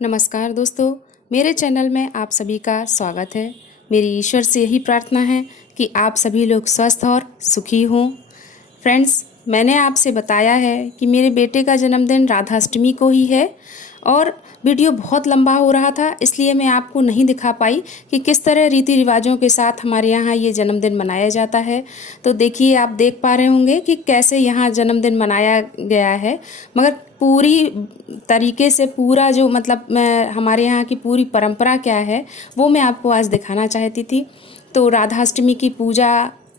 नमस्कार दोस्तों, मेरे चैनल में आप सभी का स्वागत है। मेरी ईश्वर से यही प्रार्थना है कि आप सभी लोग स्वस्थ और सुखी हों। फ्रेंड्स, मैंने आपसे बताया है कि मेरे बेटे का जन्मदिन राधाष्टमी को ही है और वीडियो बहुत लंबा हो रहा था, इसलिए मैं आपको नहीं दिखा पाई कि किस तरह रीति रिवाजों के साथ हमारे यहाँ ये जन्मदिन मनाया जाता है। तो देखिए, आप देख पा रहे होंगे कि कैसे यहाँ जन्मदिन मनाया गया है, मगर पूरी तरीके से पूरा जो मतलब मैं हमारे यहाँ की पूरी परंपरा क्या है वो मैं आपको आज दिखाना चाहती थी। तो राधाष्टमी की पूजा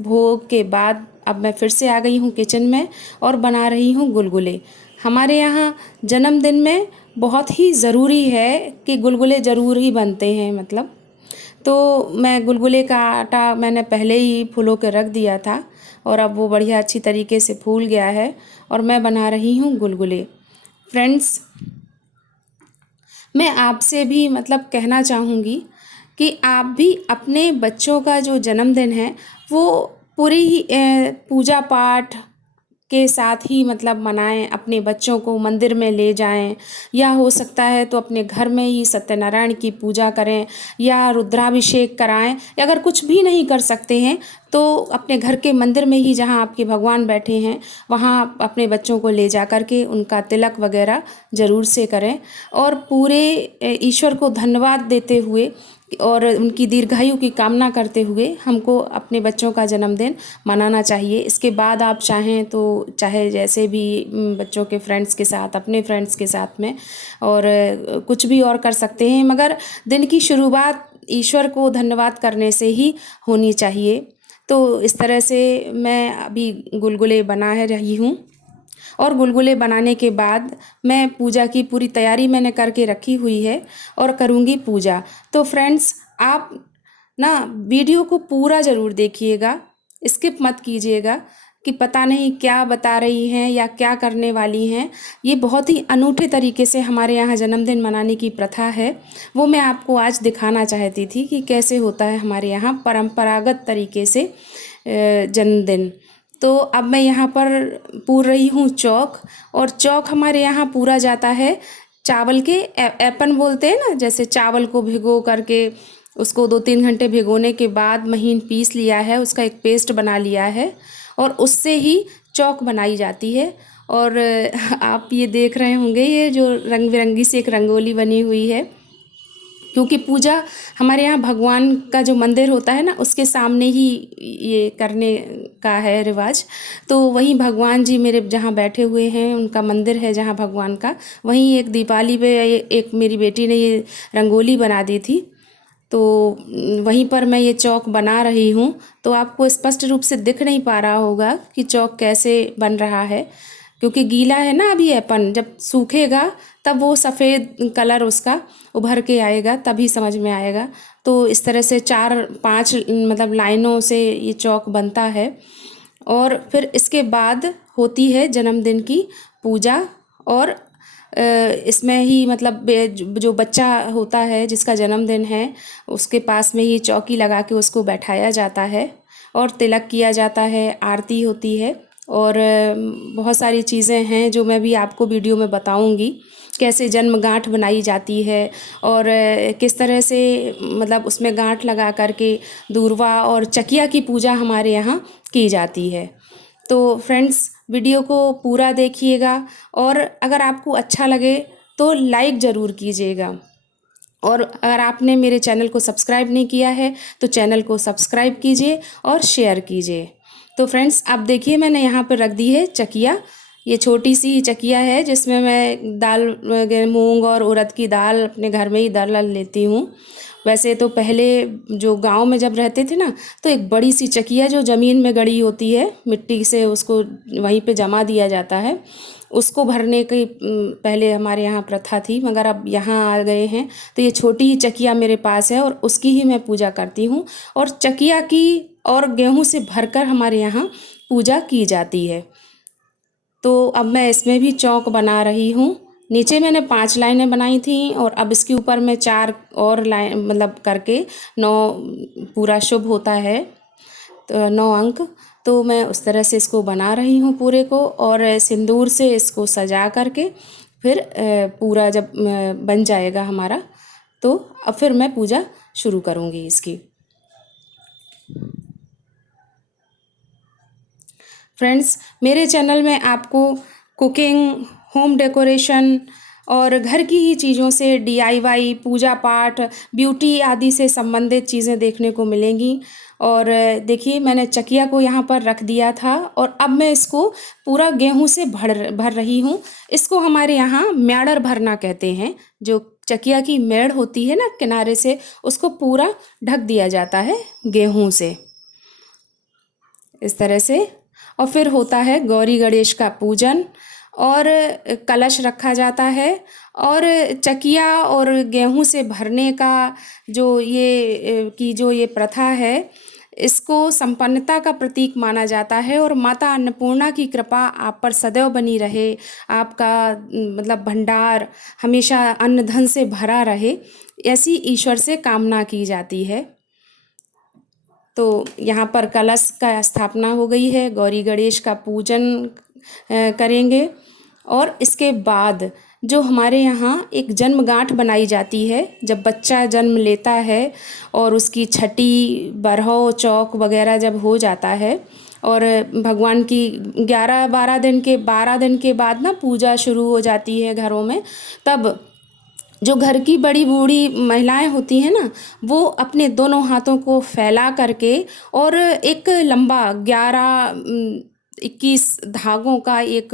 भोग के बाद अब मैं फिर से आ गई हूँ किचन में और बना रही हूँ गुलगुले। हमारे यहाँ जन्मदिन में बहुत ही ज़रूरी है कि गुलगुले ज़रूर ही बनते हैं मतलब। तो मैं गुलगुले का आटा मैंने पहले ही फूलो के रख दिया था और अब वो बढ़िया अच्छी तरीके से फूल गया है और मैं बना रही हूँ गुलगुले। फ्रेंड्स, मैं आपसे भी मतलब कहना चाहूँगी कि आप भी अपने बच्चों का जो जन्मदिन है वो पूरी ही पूजा पाठ के साथ ही मतलब मनाएं। अपने बच्चों को मंदिर में ले जाएं या हो सकता है तो अपने घर में ही सत्यनारायण की पूजा करें या रुद्राभिषेक कराएं, या अगर कुछ भी नहीं कर सकते हैं तो अपने घर के मंदिर में ही जहां आपके भगवान बैठे हैं वहां अपने बच्चों को ले जा कर के उनका तिलक वगैरह ज़रूर से करें और पूरे ईश्वर को धन्यवाद देते हुए और उनकी दीर्घायु की कामना करते हुए हमको अपने बच्चों का जन्मदिन मनाना चाहिए। इसके बाद आप चाहें तो चाहे जैसे भी बच्चों के फ्रेंड्स के साथ, अपने फ्रेंड्स के साथ में और कुछ भी और कर सकते हैं, मगर दिन की शुरुआत ईश्वर को धन्यवाद करने से ही होनी चाहिए। तो इस तरह से मैं अभी गुलगुले बना रही हूँ और गुलगुले बनाने के बाद मैं पूजा की पूरी तैयारी मैंने करके रखी हुई है और करूँगी पूजा। तो फ्रेंड्स, आप ना वीडियो को पूरा ज़रूर देखिएगा, स्किप मत कीजिएगा कि पता नहीं क्या बता रही हैं या क्या करने वाली हैं। ये बहुत ही अनूठे तरीके से हमारे यहाँ जन्मदिन मनाने की प्रथा है, वो मैं आपको आज दिखाना चाहती थी कि कैसे होता है हमारे यहाँ परंपरागत तरीके से जन्मदिन। तो अब मैं यहाँ पर पूर रही हूँ चौक, और चौक हमारे यहाँ पूरा जाता है चावल के ऐपन बोलते हैं ना, जैसे चावल को भिगो करके उसको 2-3 घंटे भिगोने के बाद महीन पीस लिया है, उसका एक पेस्ट बना लिया है और उससे ही चौक बनाई जाती है। और आप ये देख रहे होंगे ये जो रंग बिरंगी सी एक रंगोली बनी हुई है, क्योंकि पूजा हमारे यहाँ भगवान का जो मंदिर होता है ना उसके सामने ही ये करने का है रिवाज। तो वहीं भगवान जी मेरे जहाँ बैठे हुए हैं, उनका मंदिर है जहाँ भगवान का, वहीं एक दीपावली पे एक मेरी बेटी ने ये रंगोली बना दी थी, तो वहीं पर मैं ये चौक बना रही हूँ। तो आपको स्पष्ट रूप से दिख नहीं पा रहा होगा कि चौक कैसे बन रहा है, क्योंकि गीला है ना अभी ऐपन, जब सूखेगा तब वो सफ़ेद कलर उसका उभर के आएगा, तभी समझ में आएगा। तो इस तरह से 4-5 मतलब लाइनों से ये चौक बनता है और फिर इसके बाद होती है जन्मदिन की पूजा। और इसमें ही मतलब जो बच्चा होता है जिसका जन्मदिन है उसके पास में ही चौकी लगा के उसको बैठाया जाता है और तिलक किया जाता है, आरती होती है और बहुत सारी चीज़ें हैं जो मैं भी आपको वीडियो में बताऊंगी, कैसे जन्म गांठ बनाई जाती है और किस तरह से मतलब उसमें गांठ लगा करके दूर्वा और चकिया की पूजा हमारे यहाँ की जाती है। तो फ्रेंड्स, वीडियो को पूरा देखिएगा और अगर आपको अच्छा लगे तो लाइक ज़रूर कीजिएगा, और अगर आपने मेरे चैनल को सब्सक्राइब नहीं किया है तो चैनल को सब्सक्राइब कीजिए और शेयर कीजिए। तो फ्रेंड्स, आप देखिए मैंने यहाँ पर रख दी है चकिया। ये छोटी सी चकिया है जिसमें मैं दाल, मूंग और उड़द की दाल अपने घर में ही दल लेती हूँ। वैसे तो पहले जो गांव में जब रहते थे ना तो एक बड़ी सी चकिया जो ज़मीन में गड़ी होती है मिट्टी से, उसको वहीं पे जमा दिया जाता है, उसको भरने की पहले हमारे यहाँ प्रथा थी, मगर अब यहाँ आ गए हैं तो ये छोटी ही चकिया मेरे पास है और उसकी ही मैं पूजा करती हूँ। और चकिया की और गेहूँ से भरकर हमारे यहाँ पूजा की जाती है। तो अब मैं इसमें भी चौक बना रही हूँ। नीचे मैंने 5 लाइनें बनाई थी और अब इसके ऊपर मैं 4 और लाइन मतलब करके 9 पूरा शुभ होता है, तो 9 अंक। तो मैं उस तरह से इसको बना रही हूँ पूरे को और सिंदूर से इसको सजा करके फिर पूरा जब बन जाएगा हमारा, तो अब फिर मैं पूजा शुरू करूँगी इसकी। फ्रेंड्स, मेरे चैनल में आपको कुकिंग, होम डेकोरेशन और घर की ही चीज़ों से DIY, पूजा पाठ, ब्यूटी आदि से संबंधित चीज़ें देखने को मिलेंगी। और देखिए, मैंने चकिया को यहाँ पर रख दिया था और अब मैं इसको पूरा गेहूं से भर रही हूँ। इसको हमारे यहाँ म्याड़र भरना कहते हैं। जो चकिया की मेड़ होती है ना किनारे से, उसको पूरा ढक दिया जाता है गेहूं से, इस तरह से। और फिर होता है गौरी गणेश का पूजन और कलश रखा जाता है। और चकिया और गेहूं से भरने का जो ये प्रथा है, इसको संपन्नता का प्रतीक माना जाता है और माता अन्नपूर्णा की कृपा आप पर सदैव बनी रहे, आपका मतलब भंडार हमेशा अन्न धन से भरा रहे, ऐसी ईश्वर से कामना की जाती है। तो यहाँ पर कलश का स्थापना हो गई है, गौरी गणेश का पूजन करेंगे। और इसके बाद जो हमारे यहाँ एक जन्म गांठ बनाई जाती है, जब बच्चा जन्म लेता है और उसकी छठी, बरहौ, चौक वगैरह जब हो जाता है और भगवान की 12 दिन के बाद ना पूजा शुरू हो जाती है घरों में, तब जो घर की बड़ी बूढ़ी महिलाएं होती हैं ना, वो अपने दोनों हाथों को फैला करके और एक लंबा 21 धागों का एक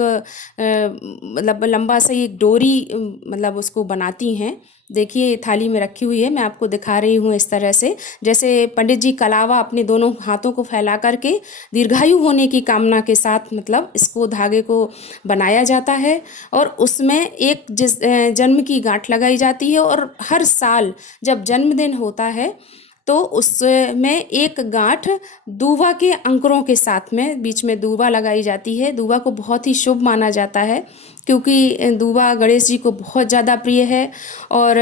मतलब लंबा सा एक डोरी मतलब उसको बनाती हैं। देखिए, ये थाली में रखी हुई है, मैं आपको दिखा रही हूँ इस तरह से, जैसे पंडित जी कलावा अपने दोनों हाथों को फैला करके दीर्घायु होने की कामना के साथ मतलब इसको धागे को बनाया जाता है। और उसमें एक जन्म की गांठ लगाई जाती है और हर साल जब जन्मदिन होता है तो उसमें एक गांठ दूबा के अंकुरों के साथ में बीच में दूबा लगाई जाती है। दूबा को बहुत ही शुभ माना जाता है क्योंकि दूबा गणेश जी को बहुत ज़्यादा प्रिय है और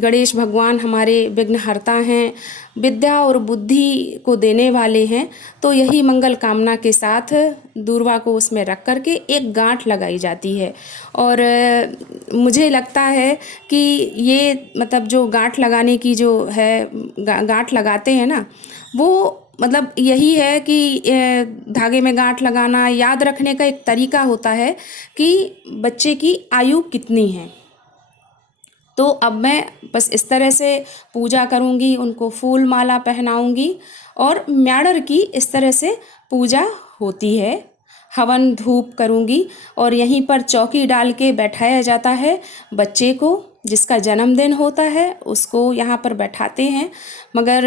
गणेश भगवान हमारे विघ्नहर्ता हैं, विद्या और बुद्धि को देने वाले हैं। तो यही मंगल कामना के साथ दूर्वा को उसमें रख करके एक गांठ लगाई जाती है। और मुझे लगता है कि ये मतलब जो गांठ लगाने की जो है गांठ लगाते हैं ना, वो मतलब यही है कि धागे में गांठ लगाना याद रखने का एक तरीका होता है कि बच्चे की आयु कितनी है। तो अब मैं बस इस तरह से पूजा करूँगी, उनको फूल माला पहनाऊँगी और म्याड़र की इस तरह से पूजा होती है। हवन धूप करूँगी और यहीं पर चौकी डाल के बैठाया जाता है बच्चे को, जिसका जन्मदिन होता है उसको यहाँ पर बैठाते हैं। मगर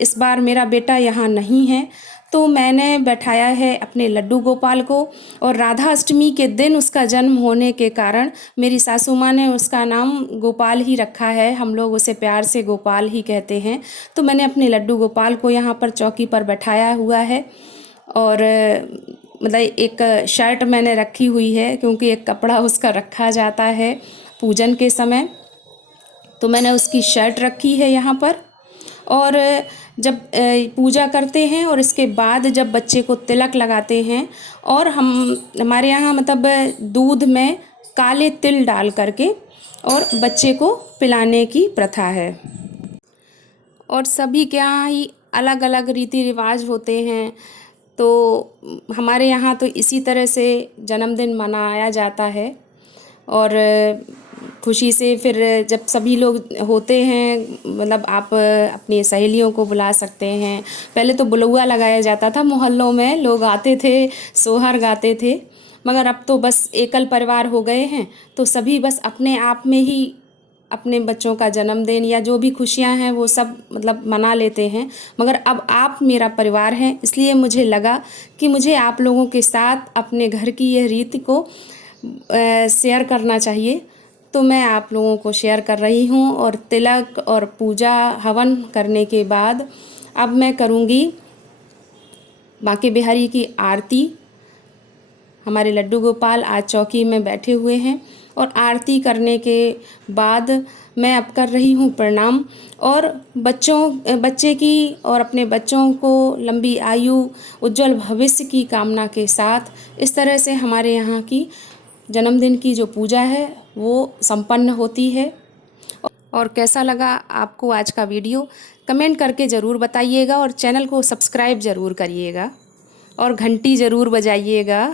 इस बार मेरा बेटा यहाँ नहीं है, तो मैंने बैठाया है अपने लड्डू गोपाल को। और राधा अष्टमी के दिन उसका जन्म होने के कारण मेरी सासू माँ ने उसका नाम गोपाल ही रखा है, हम लोग उसे प्यार से गोपाल ही कहते हैं। तो मैंने अपने लड्डू गोपाल को यहाँ पर चौकी पर बैठाया हुआ है। और मतलब एक शर्ट मैंने रखी हुई है क्योंकि एक कपड़ा उसका रखा जाता है पूजन के समय, तो मैंने उसकी शर्ट रखी है यहाँ पर। और जब पूजा करते हैं और इसके बाद जब बच्चे को तिलक लगाते हैं और हमारे यहाँ मतलब दूध में काले तिल डाल करके और बच्चे को पिलाने की प्रथा है। और सभी के यहाँ ही अलग अलग रीति रिवाज होते हैं, तो हमारे यहाँ तो इसी तरह से जन्मदिन मनाया जाता है। और खुशी से फिर जब सभी लोग होते हैं, मतलब आप अपनी सहेलियों को बुला सकते हैं। पहले तो बुलौआ लगाया जाता था, मोहल्लों में लोग आते थे, सोहर गाते थे, मगर अब तो बस एकल परिवार हो गए हैं, तो सभी बस अपने आप में ही अपने बच्चों का जन्मदिन या जो भी खुशियां हैं वो सब मतलब मना लेते हैं। मगर अब आप मेरा परिवार हैं, इसलिए मुझे लगा कि मुझे आप लोगों के साथ अपने घर की यह रीति को शेयर करना चाहिए, तो मैं आप लोगों को शेयर कर रही हूँ। और तिलक और पूजा हवन करने के बाद अब मैं करूँगी बांके बिहारी की आरती। हमारे लड्डू गोपाल आज चौकी में बैठे हुए हैं और आरती करने के बाद मैं अब कर रही हूँ प्रणाम। और बच्चे की और अपने बच्चों को लंबी आयु, उज्जवल भविष्य की कामना के साथ इस तरह से हमारे यहाँ की जन्मदिन की जो पूजा है वो संपन्न होती है। और कैसा लगा आपको आज का वीडियो, कमेंट करके ज़रूर बताइएगा और चैनल को सब्सक्राइब ज़रूर करिएगा और घंटी ज़रूर बजाइएगा।